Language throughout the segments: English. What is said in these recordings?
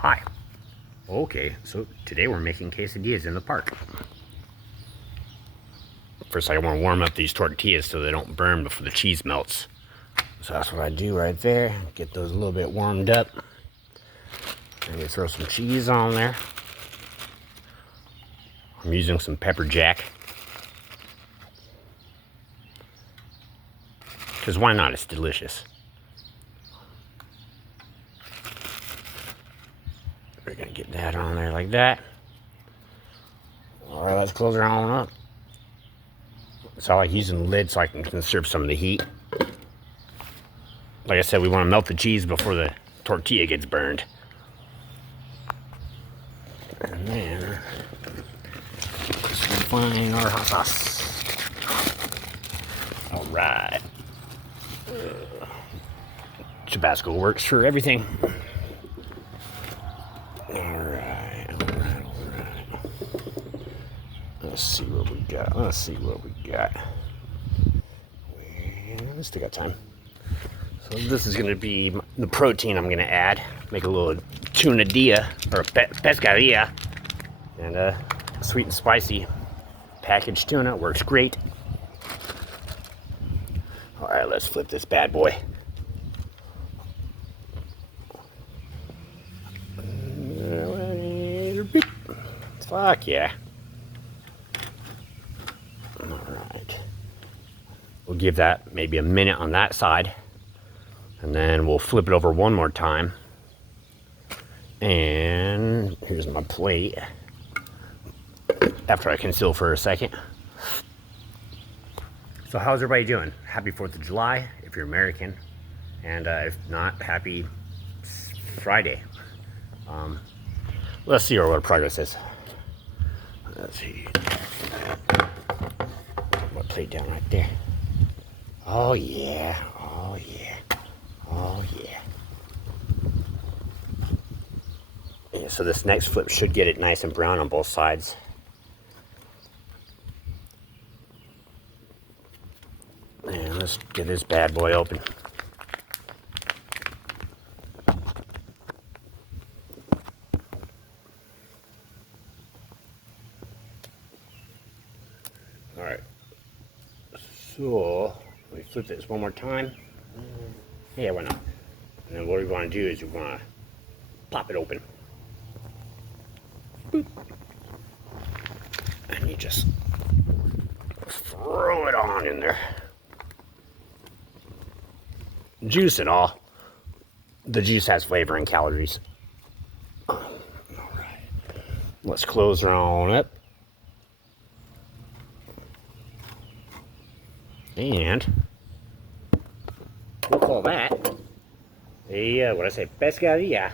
Hi. Okay, so today we're making quesadillas in the park. First, I want to warm up these tortillas so they don't burn before the cheese melts. So that's what I do right there. Get those a little bit warmed up. And we throw some cheese on there. I'm using some pepper jack. Because why not? It's delicious. We're going to get that on there like that. Alright, let's close her on up. So I like using the lid so I can conserve some of the heat. Like I said, we want to melt the cheese before the tortilla gets burned. And then just refine our hot sauce. Alright. Tabasco works for everything. Alright. Let's see what we got. We still got time. So this is going to be the protein I'm going to add. Make a little tunadilla, or pescadilla. And sweet and spicy packaged tuna. Works great. Alright, let's flip this bad boy. Fuck yeah. Alright. We'll give that maybe a minute on that side. And then we'll flip it over one more time. And here's my plate. After I conceal for a second. So how's everybody doing? Happy 4th of July if you're American. And if not, happy Friday. Let's see what our progress is. Let's see. Put my plate down right there. Oh yeah. Yeah, so this next flip should get it nice and brown on both sides. And let's get this bad boy open. Alright. So, let me flip this one more time. Yeah, why not? And then what we want to do is we want to pop it open. Boop. And you just throw it on in there. Juice and all. The juice has flavor and calories. Alright. Let's close her on up. And we'll call that a, what I say, pescadilla.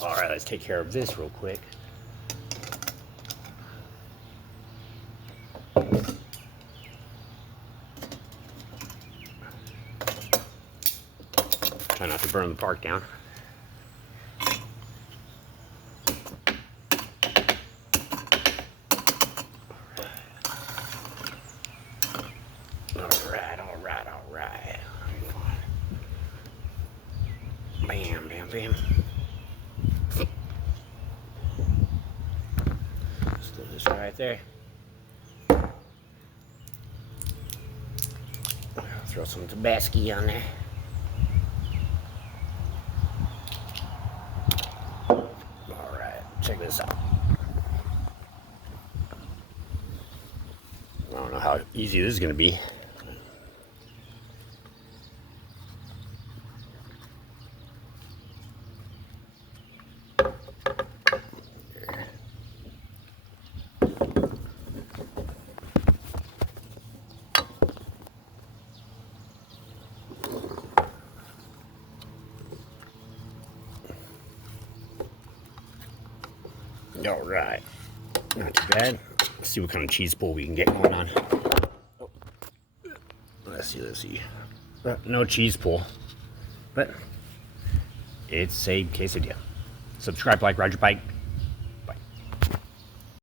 Alright, let's take care of this real quick. Try not to burn the park down. Alright. Bam. Just do this right there. Throw some Tabasco on there. Alright, check this out. I don't know how easy this is going to be. Alright, not too bad. Let's see what kind of cheese pull we can get going on. Oh. Let's see. No cheese pull, but it's a quesadilla. Subscribe, like, ride your bike.